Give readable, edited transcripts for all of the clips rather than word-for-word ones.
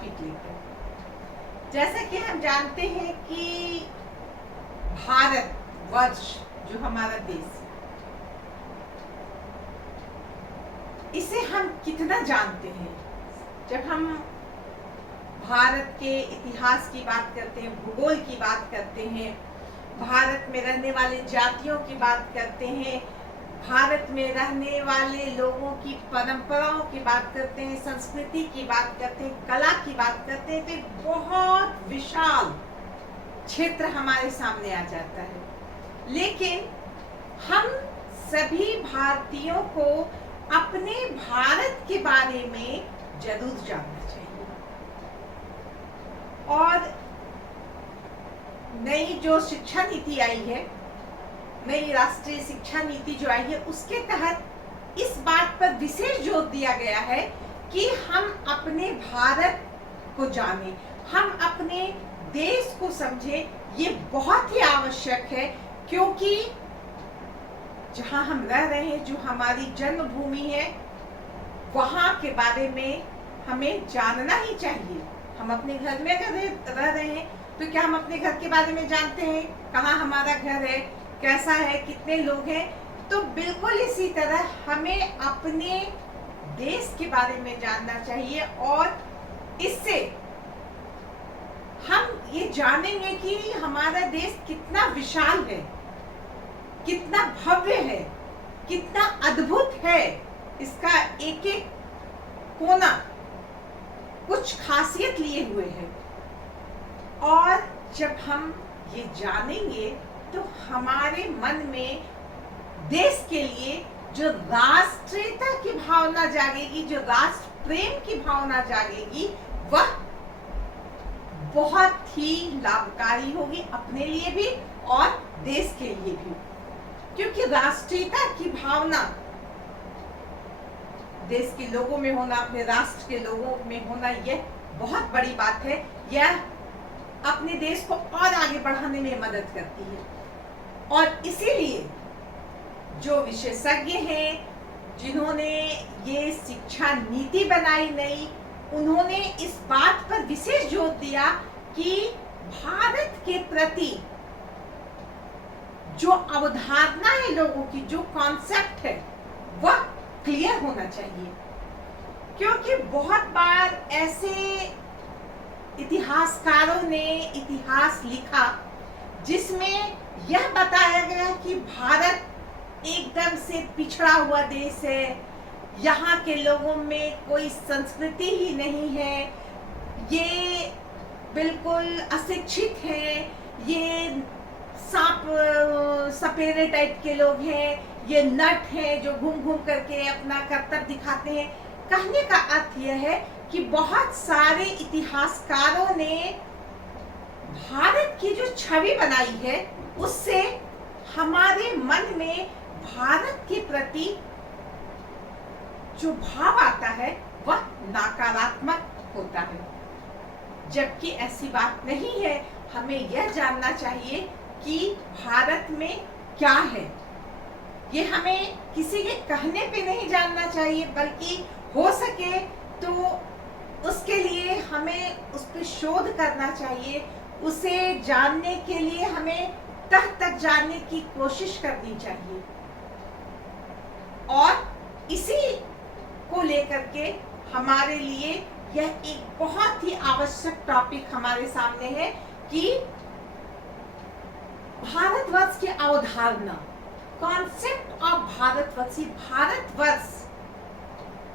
Topic लेकर। जैसा कि हम जानते हैं कि भारत वर्ष जो हमारा देश, इसे हम कितना जानते हैं। जब हम भारत के इतिहास की बात करते हैं, भूगोल की बात करते हैं, भारत में रहने वाले जातियों की बात करते हैं, भारत में रहने वाले लोगों की परंपराओं की बात करते हैं, संस्कृति की बात करते हैं, कला की बात करते हैं, तो एक बहुत विशाल क्षेत्र हमारे सामने आ जाता है। लेकिन हम सभी भारतीयों को अपने भारत के बारे में जरूर जानना चाहिए। और नई जो शिक्षा नीति आई है, नई राष्ट्रीय शिक्षा नीति जो आई है, उसके तहत इस बात पर विशेष जोर दिया गया है कि हम अपने भारत को जानें, हम अपने देश को समझें। ये बहुत ही आवश्यक है, क्योंकि जहां हम रह रहे हैं, जो हमारी जन्मभूमि है, वहां के बारे में हमें जानना ही चाहिए। हम अपने घर में अगर रह रहे हैं तो क्या हम अपने घर के बारे में जानते हैं? कहाँ हमारा घर है, कैसा है, कितने लोग हैं? तो बिल्कुल इसी तरह हमें अपने देश के बारे में जानना चाहिए, और इससे हम ये जानेंगे कि हमारा देश कितना विशाल है, कितना भव्य है, कितना अद्भुत है। इसका एक एक कोना कुछ खासियत लिए हुए है। और जब हम ये जानेंगे तो हमारे मन में देश के लिए जो राष्ट्रीयता की भावना जागेगी, जो राष्ट्र प्रेम की भावना जागेगी, वह बहुत ही लाभकारी होगी अपने लिए भी और देश के लिए भी। क्योंकि राष्ट्रीयता की भावना देश के लोगों में होना, अपने राष्ट्र के लोगों में होना, यह बहुत बड़ी बात है। यह अपने देश को और आगे बढ़ाने में मदद करती है। और इसीलिए जो विशेषज्ञ हैं, जिन्होंने ये शिक्षा नीति बनाई नई, उन्होंने इस बात पर विशेष जोर दिया कि भारत के प्रति जो अवधारणा है लोगों की, जो कॉन्सेप्ट है, वह क्लियर होना चाहिए। क्योंकि बहुत बार ऐसे इतिहासकारों ने इतिहास लिखा जिसमें यह बताया गया कि भारत एकदम से पिछड़ा हुआ देश है, यहाँ के लोगों में कोई संस्कृति ही नहीं है, ये बिल्कुल अशिक्षित हैं, ये सांप सपेरे टाइप के लोग हैं, ये नट हैं जो घूम घूम करके अपना करतब दिखाते हैं। कहने का अर्थ यह है कि बहुत सारे इतिहासकारों ने भारत की जो छवि बनाई है, उससे हमारे मन में भारत के प्रति जो भाव आता है वह नकारात्मक होता है। जबकि ऐसी बात नहीं है। हमें यह जानना चाहिए कि भारत में क्या है। ये हमें किसी के कहने पे नहीं जानना चाहिए, बल्कि हो सके तो उसके लिए हमें उस पर शोध करना चाहिए। उसे जानने के लिए हमें तह तक जानने की कोशिश करनी चाहिए। और इसी को लेकर के हमारे लिए यह एक बहुत ही आवश्यक टॉपिक हमारे सामने है कि भारतवर्ष की अवधारणा, कॉन्सेप्ट ऑफ भारतवर्ष। भारतवर्ष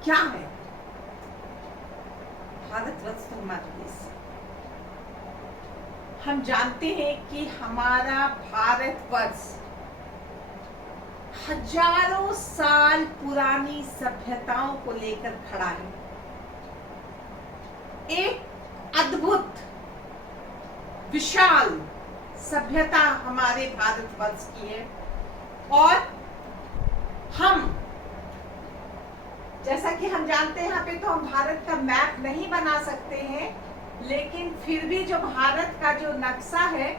क्या है? भारतवर्ष तो हमारा देश। हम जानते हैं कि हमारा भारतवर्ष हजारों साल पुरानी सभ्यताओं को लेकर खड़ा है। एक अद्भुत विशाल सभ्यता हमारे भारतवर्ष की है। और हम, जैसा कि हम जानते हैं, यहाँ पे तो हम भारत का मैप नहीं बना सकते हैं, लेकिन फिर भी जो भारत का जो नक्शा है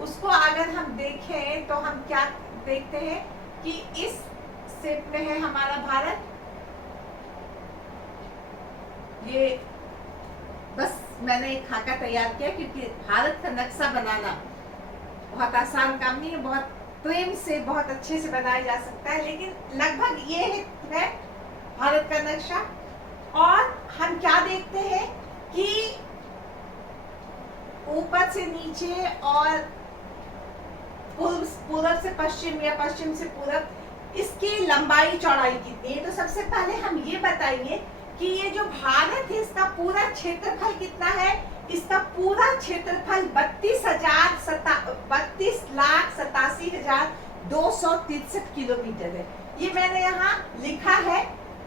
उसको अगर हम देखें तो हम क्या देखते हैं कि इस शेप में है हमारा भारत। ये बस मैंने एक खाका तैयार किया, क्योंकि भारत का नक्शा बनाना बहुत आसान काम नहीं है, बहुत प्रेम से बहुत अच्छे से बनाया जा सकता है, लेकिन लगभग ये है भारत का नक्शा। और हम क्या देखते हैं कि ऊपर से नीचे और पूर्व से पश्चिम या पश्चिम से पूरब, इसकी लंबाई चौड़ाई कितनी है। तो सबसे पहले हम ये बताएंगे कि ये जो भारत है इसका पूरा क्षेत्रफल कितना है। इसका पूरा क्षेत्रफल 32,87,263 किलोमीटर है। ये मैंने यहाँ लिखा है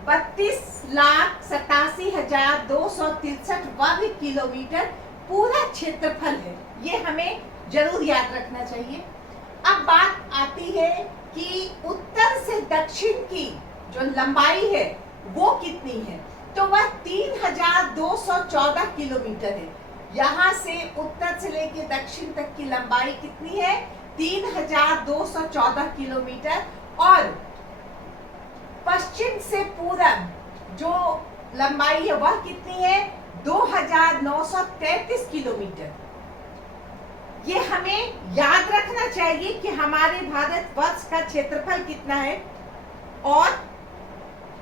32,87,263 वर्ग किलोमीटर पूरा क्षेत्रफल है। ये हमें जरूर याद रखना चाहिए। अब बात आती है कि उत्तर से दक्षिण की जो लंबाई है वो कितनी है। तो वह 3,214 किलोमीटर है। यहाँ से उत्तर से लेकर दक्षिण तक की लंबाई कितनी है, 3,214 किलोमीटर। और पश्चिम से पूरब जो लंबाई है वह कितनी है, 2,933 किलोमीटर। ये हमें याद रखना चाहिए कि हमारे भारतवर्ष का क्षेत्रफल कितना है और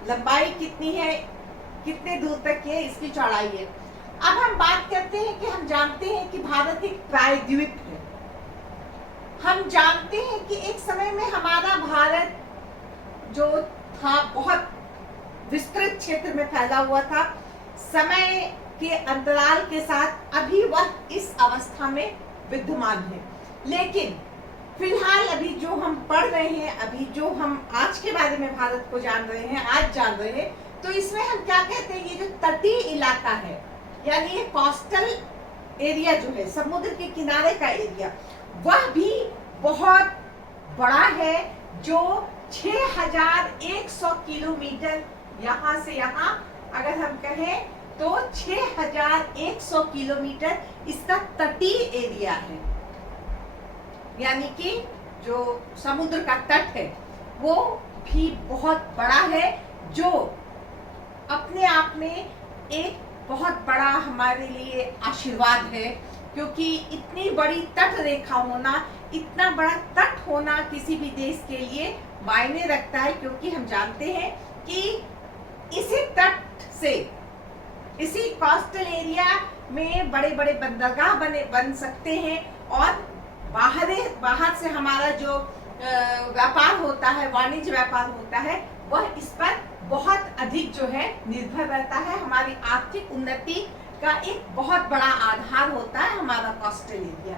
लंबाई कितनी है, कितने दूर तक है, इसकी चौड़ाई है। अब हम बात करते हैं कि हम जानते हैं कि भारत एक प्रायद्वीप है। हम जानते हैं कि एक समय में हमारा भारत जो था बहुत विस्तृत क्षेत्र में फैला हुआ था। समय के अंतराल के साथ अभी वह इस अवस्था में विद्यमान है। लेकिन फिलहाल अभी जो हम पढ़ रहे हैं, अभी जो हम आज के बारे में भारत को जान रहे हैं, आज जान रहे हैं, तो इसमें हम क्या कहते हैं, ये जो तटीय इलाका है, यानी ये कोस्टल एरिया जो है, समुद्र के किनारे का एरिया, वह भी बहुत बड़ा है, जो 6,100 किलोमीटर यहाँ से यहाँ अगर हम कहें तो 6,100 किलोमीटर इसका तटीय एरिया है। यानी कि जो समुद्र का तट है वो भी बहुत बड़ा है, जो अपने आप में एक बहुत बड़ा हमारे लिए आशीर्वाद है। क्योंकि इतनी बड़ी तट रेखा होना, इतना बड़ा तट होना किसी भी देश के लिए मायने रखता है। क्योंकि हम जानते हैं कि इसी तट से, इसी कोस्टल एरिया में बड़े बड़े बंदरगाह बन सकते हैं और बाहर से हमारा जो व्यापार होता है, वाणिज्य व्यापार होता है, वह इस पर बहुत अधिक जो है निर्भर रहता है। हमारी आर्थिक उन्नति का एक बहुत बड़ा आधार होता है हमारा कोस्टल एरिया।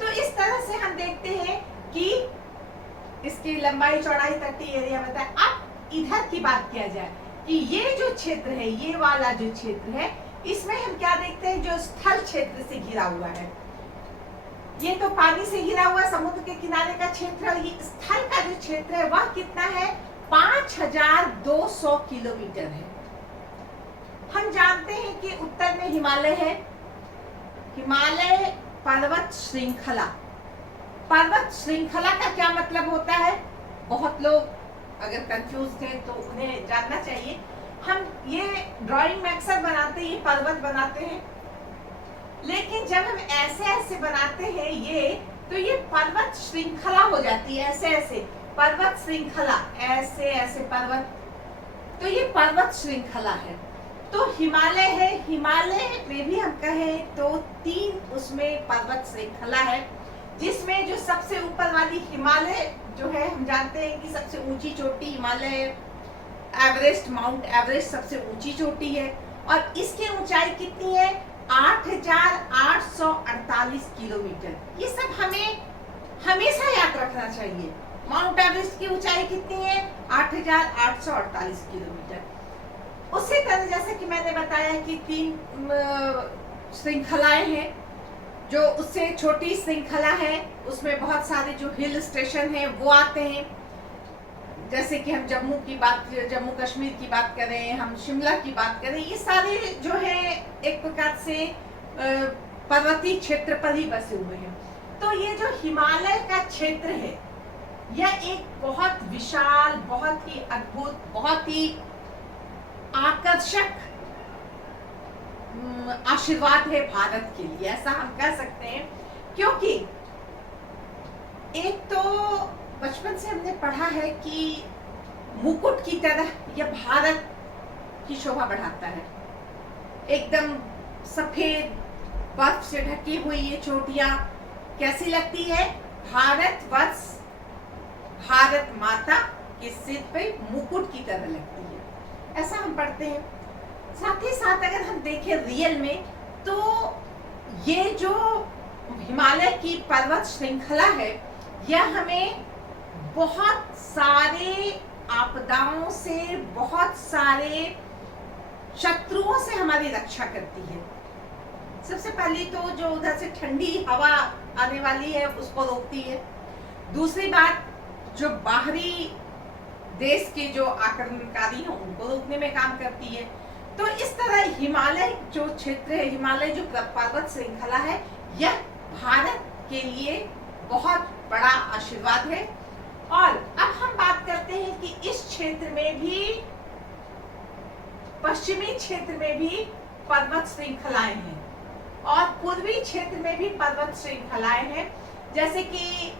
तो इस तरह से हम देखते हैं कि इसकी लंबाई चौड़ाई तटीय एरिया बताए। अब इधर की बात किया जाए कि ये जो क्षेत्र है, ये वाला जो क्षेत्र है, इसमें हम क्या देखते हैं, जो स्थल क्षेत्र से घिरा हुआ है। ये तो पानी से घिरा हुआ समुद्र के किनारे का क्षेत्र है। ये स्थल का जो क्षेत्र है वह कितना है, 5,200 किलोमीटर है। हम जानते हैं कि उत्तर में हिमालय है। हिमालय पर्वत श्रृंखला। पर्वत श्रृंखला का क्या मतलब होता है, बहुत लोग अगर कंफ्यूज थे तो उन्हें जानना चाहिए। हम ये ड्राइंग में अक्सर बनाते हैं, ये पर्वत बनाते हैं, लेकिन जब हम ऐसे ऐसे बनाते हैं ये, तो ये पर्वत श्रृंखला हो जाती है। ऐसे ऐसे पर्वत श्रृंखला, ऐसे ऐसे पर्वत, तो ये पर्वत श्रृंखला है। तो हिमालय है, हिमालय में भी हम कहें तो 3 उसमें पर्वत श्रृंखला है, जिसमें जो सबसे ऊपर वाली हिमालय जो है, हम जानते हैं कि सबसे ऊंची चोटी हिमालय, एवरेस्ट, माउंट एवरेस्ट सबसे ऊंची चोटी है। और इसकी ऊंचाई कितनी है, 8,848 किलोमीटर। ये सब हमें हमेशा याद रखना चाहिए। माउंट एवरेस्ट की ऊंचाई कितनी है, 8,848 किलोमीटर। उसी तरह जैसे कि मैंने बताया कि 3 श्रृंखलाएं हैं। जो उससे छोटी श्रृंखला है उसमें बहुत सारे जो हिल स्टेशन हैं वो आते हैं। जैसे कि हम जम्मू कश्मीर की बात करें, हम शिमला की बात करें, ये सारे जो है एक प्रकार से पर्वतीय क्षेत्र पर ही बसे हुए हैं। तो ये जो हिमालय का क्षेत्र है, यह एक बहुत विशाल, बहुत ही अद्भुत, बहुत ही आकर्षक आशीर्वाद है भारत के लिए, ऐसा हम कह सकते हैं। क्योंकि एक तो बचपन से हमने पढ़ा है कि मुकुट की तरह यह भारत की शोभा बढ़ाता है। एकदम सफेद बर्फ से ढकी हुई ये चोटियां कैसी लगती है? भारतवर्ष, भारत माता के सिर पे मुकुट की तरह लगती है, ऐसा हम पढ़ते हैं। साथ ही साथ अगर हम देखें रियल में, तो ये जो हिमालय की पर्वत श्रृंखला है, यह हमें बहुत सारे आपदाओं से, बहुत सारे शत्रुओं से हमारी रक्षा करती है। सबसे पहले तो जो उधर से ठंडी हवा आने वाली है उसको रोकती है। दूसरी बात, जो बाहरी देश के जो आक्रमणकारी हैं उनको रोकने में काम करती है। तो इस तरह हिमालय जो क्षेत्र है, हिमालय जो पर्वत श्रृंखला है, यह भारत के लिए बहुत बड़ा आशीर्वाद है। और अब हम बात करते हैं कि इस क्षेत्र में भी, पश्चिमी क्षेत्र में भी पर्वत श्रृंखलाएं हैं और पूर्वी क्षेत्र में भी पर्वत श्रृंखलाएं हैं। जैसे कि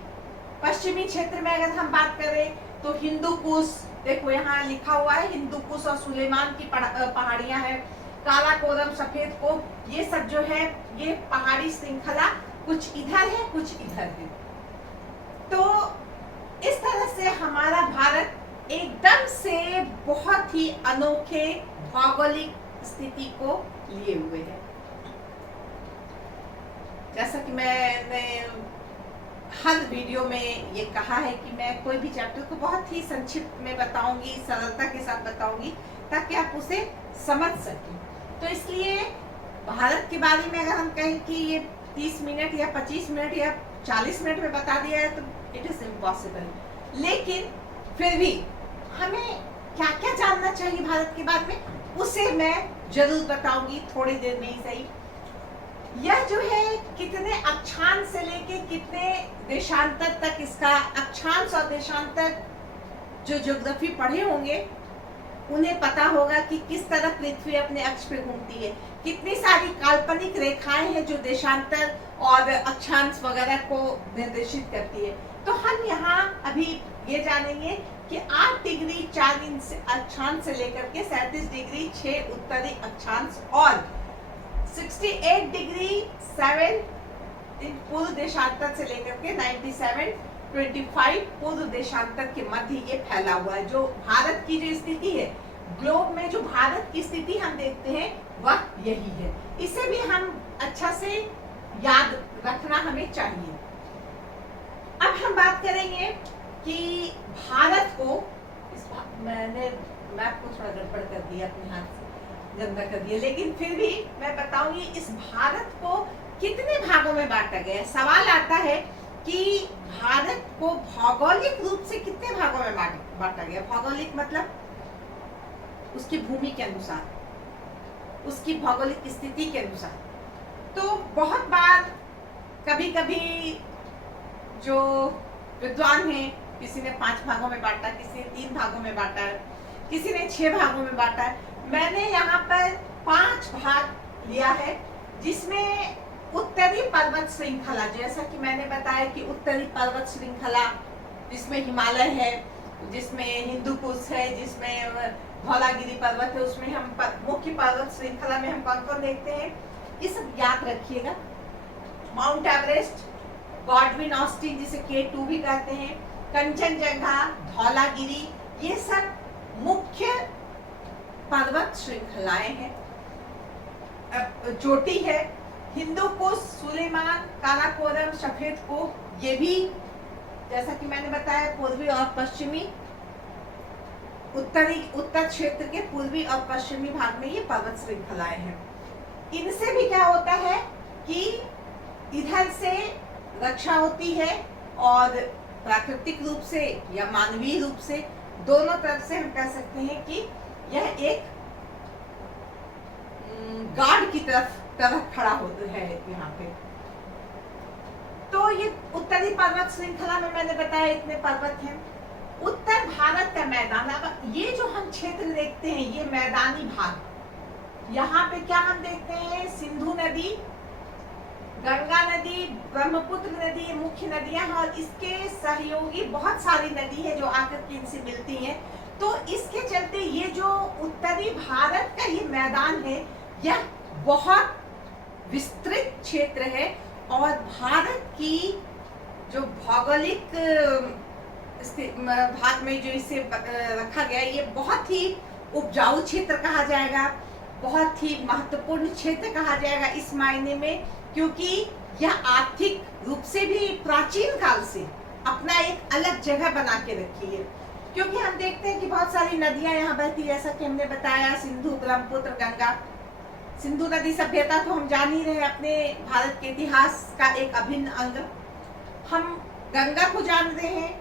पश्चिमी क्षेत्र में अगर हम बात करें तो हिंदू कुश, देखो यहाँ लिखा हुआ है, हिंदू कुश और सुलेमान की पहाड़ियां हैं, काराकोरम, सफेद कोह, ये सब जो है ये पहाड़ी श्रृंखला कुछ इधर है कुछ इधर है। तो इस तरह से हमारा भारत एकदम से बहुत ही अनोखे भौगोलिक स्थिति को लिए हुए है। जैसा कि मैंने हर वीडियो में ये कहा है कि मैं कोई भी चैप्टर को बहुत ही संक्षिप्त में बताऊंगी, सरलता के साथ बताऊंगी, ताकि आप उसे समझ सकें। तो इसलिए भारत के बारे में अगर हम कहें कि ये 30 मिनट या 25 मिनट या 40 मिनट में बता दिया है, तो इट इज इम्पॉसिबल। लेकिन फिर भी हमें क्या क्या जानना चाहिए भारत के बारे में, उसे मैं जरूर बताऊंगी, थोड़ी देर में ही सही। यह जो है कितने अक्षांश से लेके कितने देशांतर तक, इसका अक्षांश और देशांतर जो ज्योग्राफी पढ़े होंगे उन्हें पता होगा कि किस तरह पृथ्वी अपने अक्ष पे घूमती है। कितनी सारी काल्पनिक रेखाएं हैं जो देशांतर और अक्षांश वगैरह को निर्देशित करती है। तो हम यहाँ अभी ये जानेंगे कि 8 डिग्री 4 इंच अक्षांश से लेकर के 37 डिग्री 6 उत्तरी अक्षांश और 68 डिग्री 7 पूर्व देशांतर से लेकर के 97.25 पूर्व देशांतर के मध्य ये फैला हुआ है। जो भारत की जो स्थिति है, ग्लोब में जो भारत की स्थिति हम देखते हैं वह यही है। इसे भी हम अच्छा से याद रखना हमें चाहिए। अब हम बात करेंगे कि भारत को, मैंने मैप को थोड़ा गड़बड़ कर दिया, अपने हाथ से गंदा कर दिया, लेकिन फिर भी मैं बताऊंगी इस भारत को कितने भागों में बांटा गया है। सवाल आता है कि भारत को भौगोलिक रूप से कितने भागों में बांटा गया। भौगोलिक मतलब उसकी भूमि के अनुसार, उसकी भौगोलिक स्थिति के अनुसार। तो बहुत बार कभी कभी जो विद्वान हैं, किसी ने 5 भागों में बांटा, किसी ने 3 भागों में बांटा, किसी ने 6 भागों में बांटा। मैंने यहाँ पर 5 भाग लिया है, जिसमें उत्तरी पर्वत श्रृंखला, जैसा कि मैंने बताया कि उत्तरी पर्वत श्रृंखला जिसमें हिमालय है, जिसमें हिंदू कुश है, जिसमें धौलागिरी पर्वत है, उसमें हम मुख्य पर्वत श्रृंखला में हम कौन कौन देखते हैं, ये सब याद रखिएगा। माउंट एवरेस्ट, गॉडविन ऑस्टिन जिसे K2 भी कहते हैं, कंचनजंगा, धौलागिरी, ये सब मुख्य पर्वत श्रृंखलाएं हैं, चोटी है। हिंदू कुश, सुलेमान, काराकोरम, सफेद कोह, ये भी जैसा कि मैंने बताया पूर्वी और पश्चिमी, उत्तर क्षेत्र के पूर्वी और पश्चिमी भाग में ये पर्वत श्रृंखलाएं हैं। इनसे भी क्या होता है कि इधर से रक्षा होती है और प्राकृतिक रूप से या मानवीय रूप से, दोनों तरफ से हम कह सकते हैं कि यह एक गार्ड की तरह खड़ा होता है यहाँ पे। तो ये उत्तरी पर्वत श्रृंखला में मैंने बताया इतने पर्वत हैं। उत्तर भारत का मैदान, अब ये जो हम क्षेत्र देखते हैं ये मैदानी भाग, यहाँ पे क्या हम देखते हैं, सिंधु नदी, गंगा नदी, ब्रह्मपुत्र नदी, ये मुख्य नदियां हैं और इसके सहयोगी बहुत सारी नदी है जो आकर के इनसे मिलती हैं। तो इसके चलते ये जो उत्तरी भारत का ये मैदान है, यह बहुत विस्तृत क्षेत्र है और भारत की जो भौगोलिक भाग में जो इसे रखा गया, ये बहुत ही उपजाऊ क्षेत्र कहा जाएगा, बहुत ही महत्वपूर्ण क्षेत्र कहा जाएगा इस मायने में, क्योंकि यह आर्थिक रूप से भी प्राचीन काल से अपना एक अलग जगह बना के रखी है। क्योंकि हम देखते हैं कि बहुत सारी नदियां यहाँ बहती, जैसा कि हमने बताया, सिंधु, ब्रह्मपुत्र, गंगा। सिंधु नदी सभ्यता तो हम जान ही रहे, अपने भारत के इतिहास का एक अभिन्न अंग। हम गंगा को जान रहे हैं,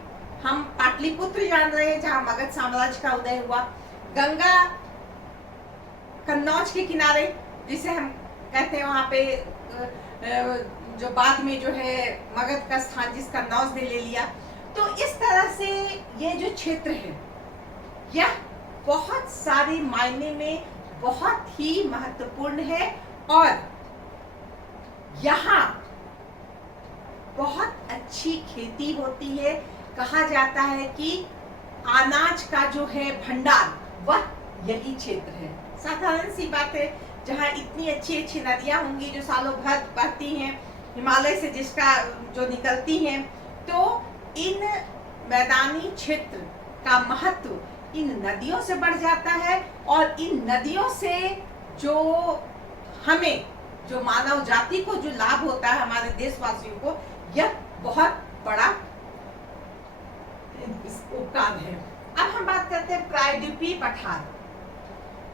हम पाटलिपुत्र जान रहे हैं जहाँ मगध साम्राज्य का उदय हुआ। गंगा कन्नौज के किनारे, जिसे हम कहते हैं, वहाँ पे जो बाद में जो है मगध का स्थान जिस कन्नौज ने ले लिया। तो इस तरह से ये जो क्षेत्र है, यह बहुत सारे मायने में बहुत ही महत्वपूर्ण है और यहाँ बहुत अच्छी खेती होती है। कहा जाता है कि अनाज का जो है भंडार, वह यही क्षेत्र है। साधारण सी बात है, जहाँ इतनी अच्छी अच्छी नदियाँ होंगी जो सालों भर बहती हैं, हिमालय से जिसका जो निकलती हैं, तो इन मैदानी क्षेत्र का महत्व इन नदियों से बढ़ जाता है और इन नदियों से जो हमें, जो मानव जाति को जो लाभ होता है, हमारे देशवासियों को, यह बहुत बड़ा उपकार है। अब हम बात करते हैं प्रायद्वीपीय पठार।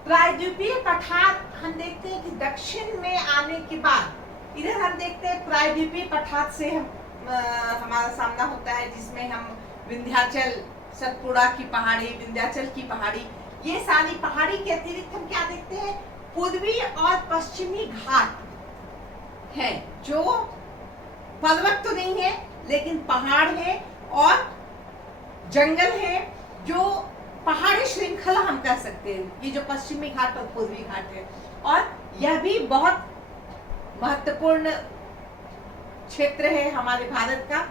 प्रायद्वीपीय पठार हम देखते हैं कि दक्षिण में आने के बाद इधर हम देखते हैं प्रायद्वीपीय पठार से हमारा सामना होता है, जिसमें हम विंध्याचल, सतपुड़ा की पहाड़ी, विंध्याचल की पहाड़ी, ये सारी पहाड़ी के अतिरिक्त हम क्या देखते हैं, पूर्वी और पश्चिमी घाट है, जो पर्वत तो नहीं है लेकिन पहाड़ है और जंगल है, जो पहाड़ी श्रृंखला हम कह सकते हैं, ये जो पश्चिमी घाट और पूर्वी घाट है। और यह भी बहुत महत्वपूर्ण क्षेत्र है हमारे भारत का,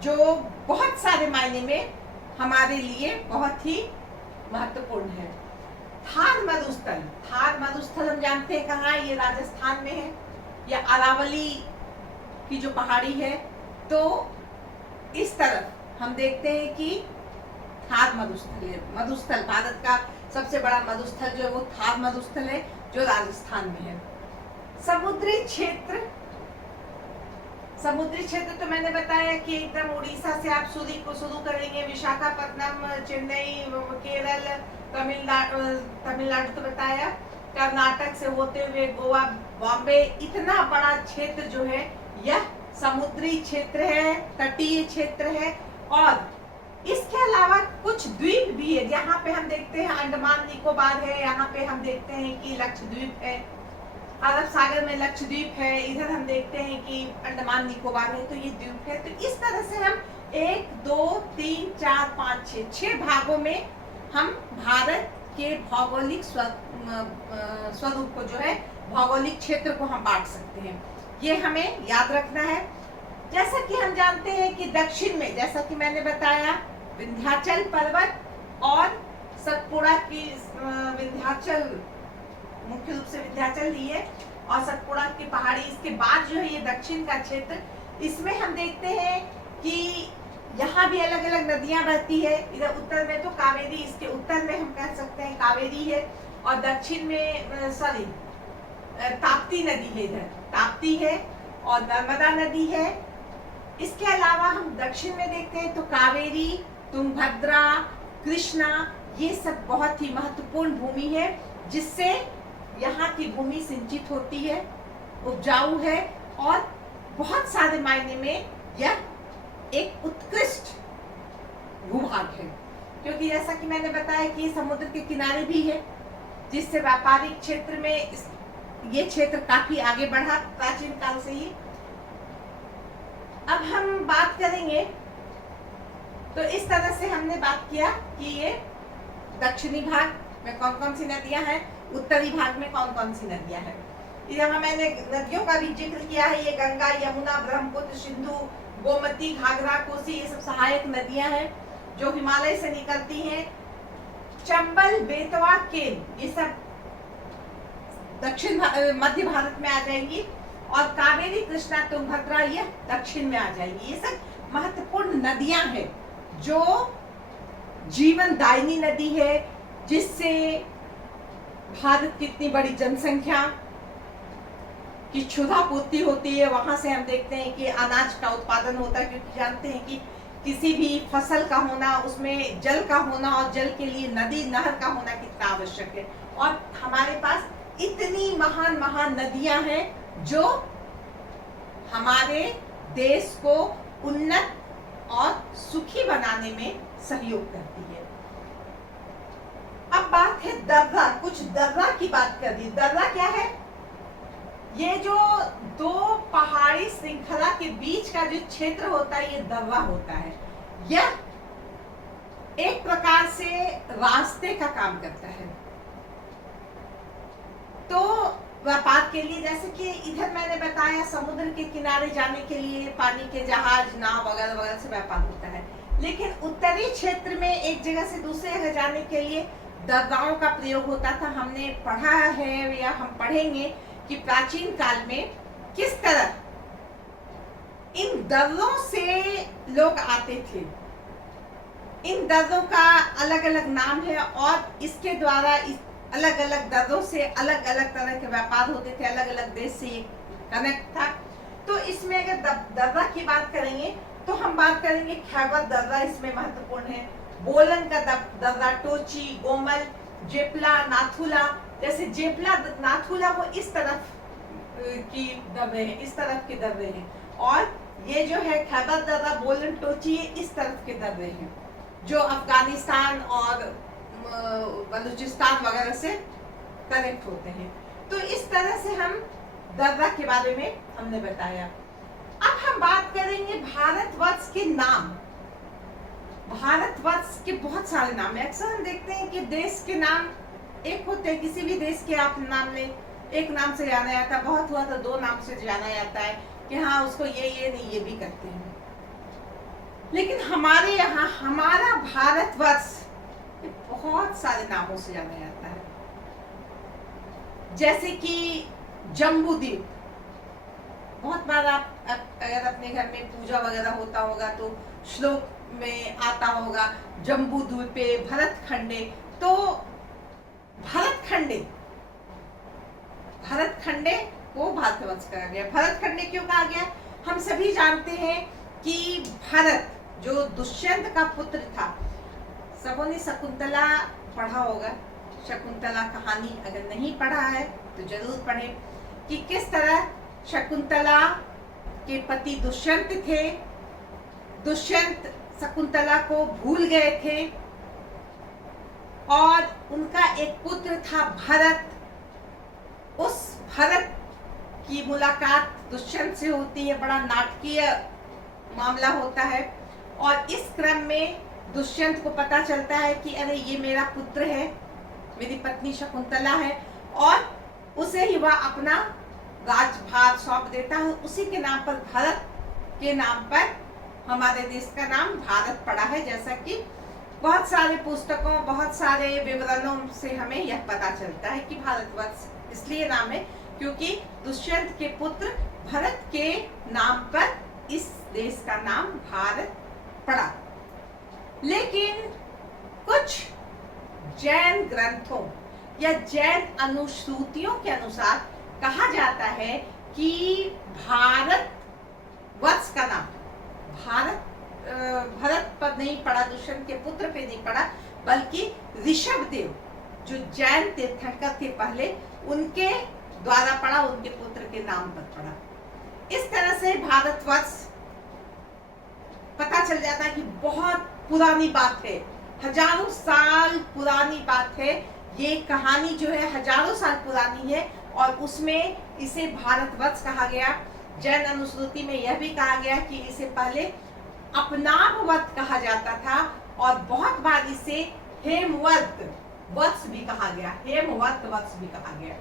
जो बहुत सारे मायने में हमारे लिए बहुत ही महत्वपूर्ण है। थार मरुस्थल, थार मरुस्थल हम जानते हैं कहाँ है, ये राजस्थान में है, या अरावली की जो पहाड़ी है। तो इस तरफ हम देखते हैं कि थार मरुस्थल है। मरुस्थल, भारत का सबसे बड़ा मरुस्थल जो है वो थार मरुस्थल है, जो राजस्थान में है। समुद्री क्षेत्र, समुद्री क्षेत्र तो मैंने बताया कि एकदम उड़ीसा से आप शुरू करेंगे, विशाखापट्टनम, चेन्नई, केरल, तमिलनाडु तो बताया, कर्नाटक से होते हुए गोवा, बॉम्बे, इतना बड़ा क्षेत्र जो है यह समुद्री क्षेत्र है, तटीय क्षेत्र है। और इसके अलावा कुछ द्वीप भी है, यहाँ पे हम देखते हैं अंडमान निकोबार है, यहाँ पे हम देखते हैं कि लक्षद्वीप है, अरब सागर में लक्षद्वीप है, इधर हम देखते हैं कि अंडमान निकोबार है, तो ये द्वीप है। तो इस तरह से हम 1, 2, 3, 4, 5, 6 भागों में हम भारत के भौगोलिक स्वरूप को जो है, भौगोलिक क्षेत्र को हम बांट सकते हैं। ये हमें याद रखना है। जैसा कि हम जानते हैं कि दक्षिण में, जैसा कि मैंने बताया, विंध्याचल पर्वत और सतपुड़ा की विंध्याचल, मुख्य रूप से विंध्याचल ही है, और सतपुड़ा की पहाड़ी, इसके बाद जो है ये दक्षिण का क्षेत्र, इसमें हम देखते हैं कि यहाँ भी अलग अलग नदियां बहती है। इधर उत्तर में तो कावेरी, इसके उत्तर में हम कह सकते हैं कावेरी है, और दक्षिण में ताप्ती नदी है, इधर ताप्ती है और नर्मदा नदी है। इसके अलावा हम दक्षिण में देखते हैं तो कावेरी, तुंगभद्रा, कृष्णा, ये सब बहुत ही महत्वपूर्ण भूमि है, जिससे यहाँ की भूमि सिंचित होती है, उपजाऊ है और बहुत सारे मायने में यह एक उत्कृष्ट भूभाग है। क्योंकि जैसा कि मैंने बताया कि ये समुद्र के किनारे भी है, जिससे व्यापारिक क्षेत्र में ये क्षेत्र काफी आगे बढ़ा प्राचीन काल से ही। अब हम बात करेंगे, तो इस तरह से हमने बात किया कि ये दक्षिणी भाग में कौन कौन सी नदियां हैं, उत्तरी भाग में कौन कौन सी नदियां हैं। यहाँ मैंने नदियों का भी जिक्र किया है, ये गंगा, यमुना, ब्रह्मपुत्र, सिंधु, गोमती, घाघरा, कोसी, ये सब सहायक नदियां हैं जो हिमालय से निकलती हैं। चंबल, बेतवा, केन, ये सब मध्य भारत में आ जाएंगी, और कावेरी, कृष्णा, तुंगभद्रा ये दक्षिण में आ जाएंगी। ये सब महत्वपूर्ण नदियां हैं जो जीवन दायिनी नदी है, जिससे भारत की इतनी बड़ी जनसंख्या की क्षुधा पूर्ति होती है। वहां से हम देखते हैं कि अनाज का उत्पादन होता है, क्योंकि जानते हैं कि किसी भी फसल का होना, उसमें जल का होना, और जल के लिए नदी नहर का होना कितना आवश्यक है। और हमारे पास इतनी महान महान नदियां हैं जो हमारे देश को उन्नत और सुखी बनाने में सहयोग करती है। अब बात है दर्रा, कुछ दर्रा की बात कर दी। दर्रा क्या है? ये जो दो पहाड़ी श्रृंखला के बीच का जो क्षेत्र होता है, ये दर्रा होता है। यह एक प्रकार से रास्ते का काम करता है। तो व्यापार के लिए, जैसे कि इधर मैंने बताया, समुद्र के किनारे जाने के लिए पानी के जहाज, नाव वगैरह वगैरह से व्यापार होता है। लेकिन उत्तरी क्षेत्र में एक जगह से दूसरे जगह जाने के लिए दर्राओं का प्रयोग होता था। हमने पढ़ा है या हम पढ़ेंगे कि प्राचीन काल में किस तरह इन दर्रों से लोग आते थे। इन दर्रों का अलग अलग नाम है, और इसके द्वारा इस अलग अलग दर्रों से अलग अलग तरह के व्यापार होते थे, अलग अलग देश से कनेक्ट था। तो इसमें अगर दर्रा की बात करेंगे तो हम बात करेंगे खैबर दर्रा, इसमें महत्वपूर्ण है। बोलन का दर्रा, टोची, गोमल, जेपला, नाथुला। जैसे जेपला, नाथुला वो इस तरफ की दर्रे हैं, इस तरफ के दर्रे हैं, और ये जो है खैबर दर्रा, बोलन, टोची, ये इस तरफ के दर्रे हैं जो अफगानिस्तान और बलूचिस्तान वगैरह से कनेक्ट होते हैं। तो इस तरह से हम दर्रा के बारे में हमने बताया। अब हम बात करेंगे भारतवर्ष के नाम। भारतवर्ष के बहुत सारे नाम हैं। अक्सर हम देखते हैं कि देश के नाम एक होते हैं, किसी भी देश के आप नाम लें, एक नाम से जाना जाता है, बहुत हुआ तो दो नाम से जाना जाता है कि हाँ उसको ये नहीं, ये भी करते हैं। लेकिन हमारे यहाँ हमारा भारतवर्ष बहुत सारे नामों से जाना जाता है। जैसे कि जम्बूद्वीप, बहुत बार आप अगर अपने घर में पूजा वगैरह होता होगा तो श्लोक में आता होगा जम्बूद्वीपे भरतखंडे। तो भरतखंडे को भारतवर्ष कहा गया। भरतखंडे क्यों कहा गया? हम सभी जानते हैं कि भरत जो दुष्यंत का पुत्र था, सबों ने शकुंतला पढ़ा होगा। शकुंतला कहानी अगर नहीं पढ़ा है तो जरूर पढ़े कि किस तरह शकुंतला के पति दुष्यंत थे। दुष्यंत शकुंतला को भूल गए थे, और उनका एक पुत्र था भरत। उस भरत की मुलाकात दुष्यंत से होती है, बड़ा नाटकीय मामला होता है। और इस क्रम में दुष्यंत को पता चलता है कि अरे ये मेरा पुत्र है, मेरी पत्नी शकुंतला है, और उसे ही वह अपना राजभार सौंप देता है। उसी के नाम पर, भरत के नाम पर हमारे देश का नाम भारत पड़ा है। जैसा कि बहुत सारे पुस्तकों, बहुत सारे विवरणों से हमें यह पता चलता है कि भारतवर्ष इसलिए नाम है क्योंकि दुष्यंत के पुत्र भरत के नाम पर इस देश का नाम भारत पड़ा। लेकिन कुछ जैन ग्रंथों या जैन अनुश्रुतियों के अनुसार कहा जाता है कि भारत वर्ष का नाम भरत पर नहीं पड़ा, दुष्यंत के पुत्र पे नहीं पड़ा, बल्कि ऋषभदेव जो जैन तीर्थंकर थे पहले, उनके द्वारा पड़ा, उनके पुत्र के नाम पर पड़ा। इस तरह से भारतवर्ष पता चल जाता है कि बहुत पुरानी बात है, हजारों साल पुरानी बात है। ये कहानी जो है हजारों साल पुरानी है, और उसमें इसे भारतवर्ष कहा गया। जैन अनुश्रुति में यह भी कहा गया कि इसे पहले अपनावत कहा जाता था, और बहुत बार इसे हेमवर्त वत्स भी कहा गया, हेमवत वत्स भी कहा गया।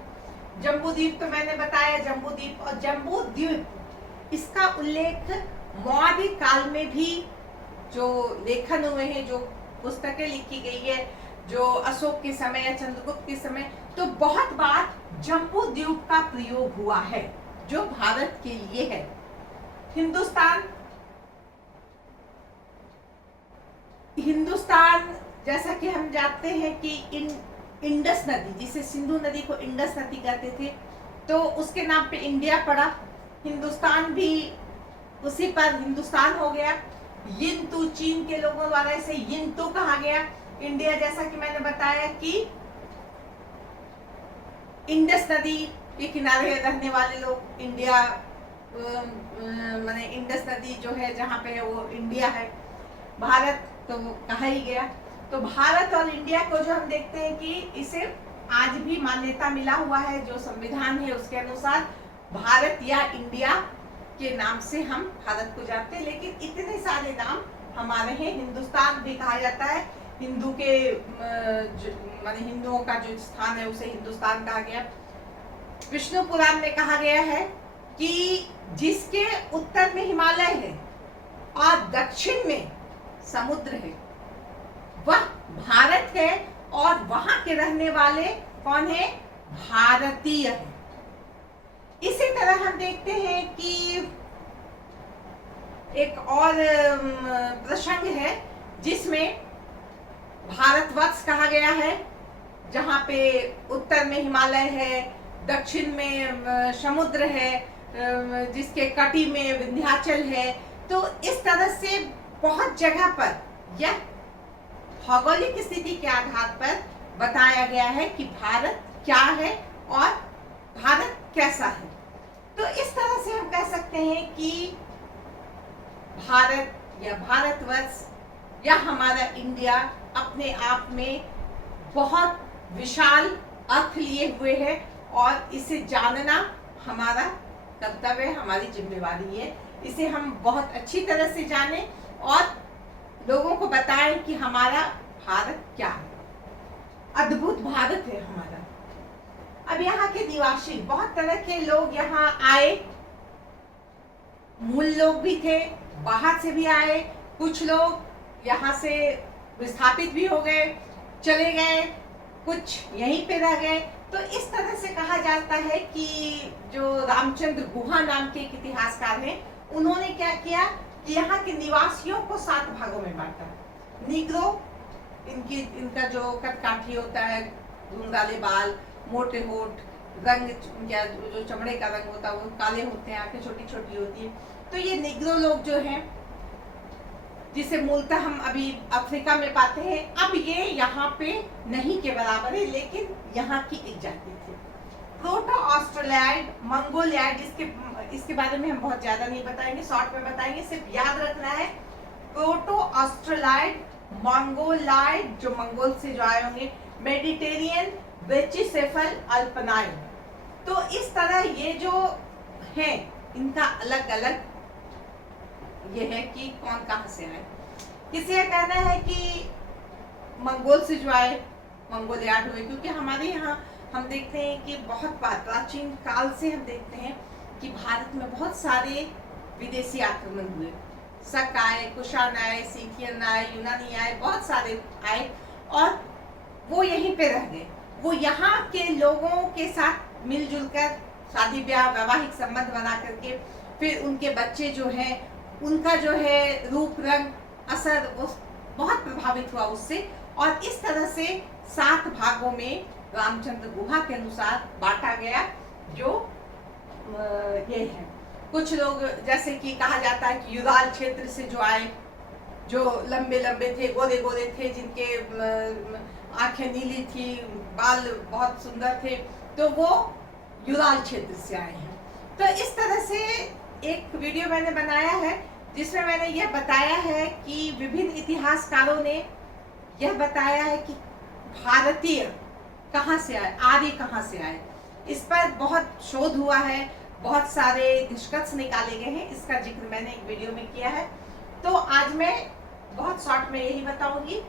जम्बूद्वीप तो मैंने बताया, जम्बूद्वीप और जम्बूद्वीप इसका उल्लेख मौर्य काल में भी जो लेखन हुए हैं, जो पुस्तकें लिखी गई है, जो अशोक के समय या चंद्रगुप्त के समय, तो बहुत बार जम्बूद्वीप का प्रयोग हुआ है जो भारत के लिए है। हिंदुस्तान जैसा कि हम जानते हैं कि इंडस नदी, जिसे सिंधु नदी को इंडस नदी कहते थे, तो उसके नाम पे इंडिया पड़ा। हिंदुस्तान भी उसी पर हिंदुस्तान हो गया। यिंतु चीन के लोगों द्वारा इसे यिंतु कहा गया। इंडिया जैसा कि मैंने बताया कि इंडस नदी के किनारे रहने वाले लोग इंडिया, माने इंडस नदी जो है जहाँ पे है वो इंडिया है। भारत तो कहा ही गया। तो भारत और इंडिया को जो हम देखते हैं कि इसे आज भी मान्यता मिला हुआ है, जो संविधान है उसके अनुसार भारत या इंडिया के नाम से हम भारत को जानते हैं। लेकिन इतने सारे नाम हमारे हैं। हिंदुस्तान भी कहा जाता है, हिंदू के माने हिंदुओं का जो स्थान है उसे हिंदुस्तान कहा गया। विष्णु पुराण में कहा गया है कि जिसके उत्तर में हिमालय है और दक्षिण में समुद्र है वह भारत है, और वहां के रहने वाले कौन है? भारतीय है। इसी तरह हम देखते हैं कि एक और प्रसंग है जिसमें भारतवर्ष कहा गया है, जहाँ पे उत्तर में हिमालय है, दक्षिण में समुद्र है, जिसके कटी में विंध्याचल है। तो इस तरह से बहुत जगह पर यह भौगोलिक स्थिति के आधार पर बताया गया है कि भारत क्या है और भारत कैसा है। तो इस तरह से हम कह सकते हैं कि भारत या भारतवर्ष या हमारा इंडिया अपने आप में बहुत विशाल अर्थ लिए हुए है, और इसे जानना हमारा कर्तव्य है, हमारी जिम्मेवारी है। इसे हम बहुत अच्छी तरह से जानें और लोगों को बताएं कि हमारा भारत क्या है। अद्भुत भारत है हमारा। अब यहाँ के निवासी बहुत तरह के लोग यहाँ आए, मूल लोग भी थे, बाहर से भी आए, कुछ लोग यहाँ से विस्थापित भी हो गए, चले गए, कुछ यहीं पे रह गए। तो इस तरह से कहा जाता है कि जो रामचंद्र गुहा नाम के एक इतिहासकार हैं, उन्होंने क्या किया कि यहाँ के निवासियों को 7 भागों में बांटा। निग्रो, इनका जो कटकाठी होता है, घुंघराले बाल, मोटे होठ, रंग क्या जो चमड़े का रंग होता है वो काले होते हैं, आंखें छोटी छोटी होती है। तो ये निग्रो लोग जो हैं, जिसे मूलतः हम अभी अफ्रीका में पाते हैं, अब ये यहाँ पे नहीं के बराबर है, लेकिन यहाँ की एक जाति थी। प्रोटो ऑस्ट्रेलियाइड, मंगोलियाइड, इसके बारे में हम बहुत ज्यादा नहीं बताएंगे, शॉर्ट में बताएंगे। सिर्फ याद रखना है प्रोटो ऑस्ट्रेलियाइड, मंगोलाइड जो मंगोल से जो आए होंगे, मेडिटेरियन, ब्रेचिसेफल, अल्पनाइड। तो इस तरह ये जो है इनका अलग अलग ये है कि कौन कहां से आए। किसी का कहना है कि मंगोल से जो आए मंगोलियाड हुए, क्योंकि हमारे यहाँ हम देखते हैं कि बहुत प्राचीन काल से हम देखते हैं कि भारत में बहुत सारे विदेशी आक्रमण हुए। शक आए, कुषाण आए, सीथियन आए, यूनानी आए, बहुत सारे आए, और वो यहीं पे रह गए। वो यहाँ के लोगों के साथ मिलजुल कर शादी ब्याह, वैवाहिक संबंध बना करके फिर उनके बच्चे जो हैं उनका जो है रूप रंग असर वो बहुत प्रभावित हुआ उससे, और इस तरह से 7 भागों में रामचंद्र गुहा के अनुसार बांटा गया। जो ये है, कुछ लोग जैसे कि कहा जाता है कि युराल क्षेत्र से जो आए, जो लंबे लंबे थे, गोरे गोरे थे, जिनके आंखें नीली थी, बाल बहुत सुंदर थे, तो वो युराल क्षेत्र से आए हैं। तो इस तरह से एक वीडियो मैंने बनाया है जिसमें मैंने यह बताया है कि विभिन्न इतिहासकारों ने यह बताया है कि भारतीय कहाँ से आए, आर्य कहाँ से आए। इस पर बहुत शोध हुआ है, बहुत सारे निष्कर्ष निकाले गए हैं। इसका जिक्र मैंने एक वीडियो में किया है, तो आज मैं बहुत शॉर्ट में यही बताऊंगी।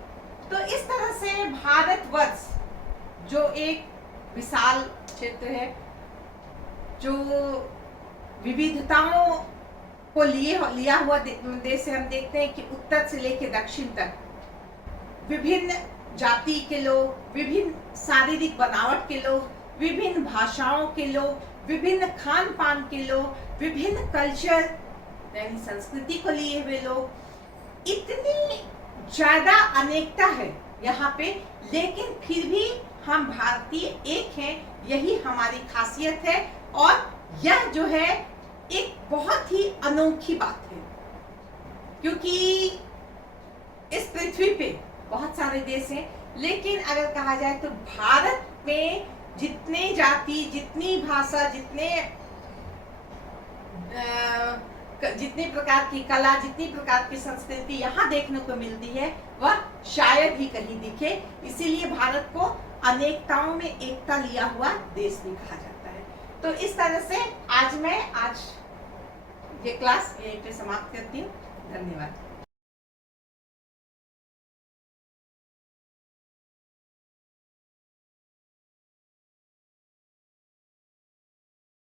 तो इस तरह से भारतवर्ष जो एक विशाल क्षेत्र है, जो विविधताओं को लिया हुआ देश है। हम देखते हैं कि उत्तर से लेकर दक्षिण तक विभिन्न जाति के लोग, विभिन्न शारीरिक बनावट के लोग, विभिन्न भाषाओं के लोग, विभिन्न खान पान के लोग, विभिन्न कल्चर यानी संस्कृति को लिए हुए लोग, इतनी ज्यादा अनेकता है यहाँ पे, लेकिन फिर भी हम भारतीय एक हैं। यही हमारी खासियत है और यह जो है एक बहुत ही अनोखी बात है, क्योंकि इस पृथ्वी पे बहुत सारे देश हैं, लेकिन अगर कहा जाए तो भारत में जितने जाति, जितनी भाषा, जितने प्रकार की कला, जितनी प्रकार की संस्कृति यहाँ देखने को मिलती है, वह शायद ही कहीं दिखे। इसीलिए भारत को अनेकताओं में एकता लिया हुआ देश भी कहा जाता है। तो इस तरह से आज ये क्लास यहीं पे समाप्त करती हूँ। धन्यवाद।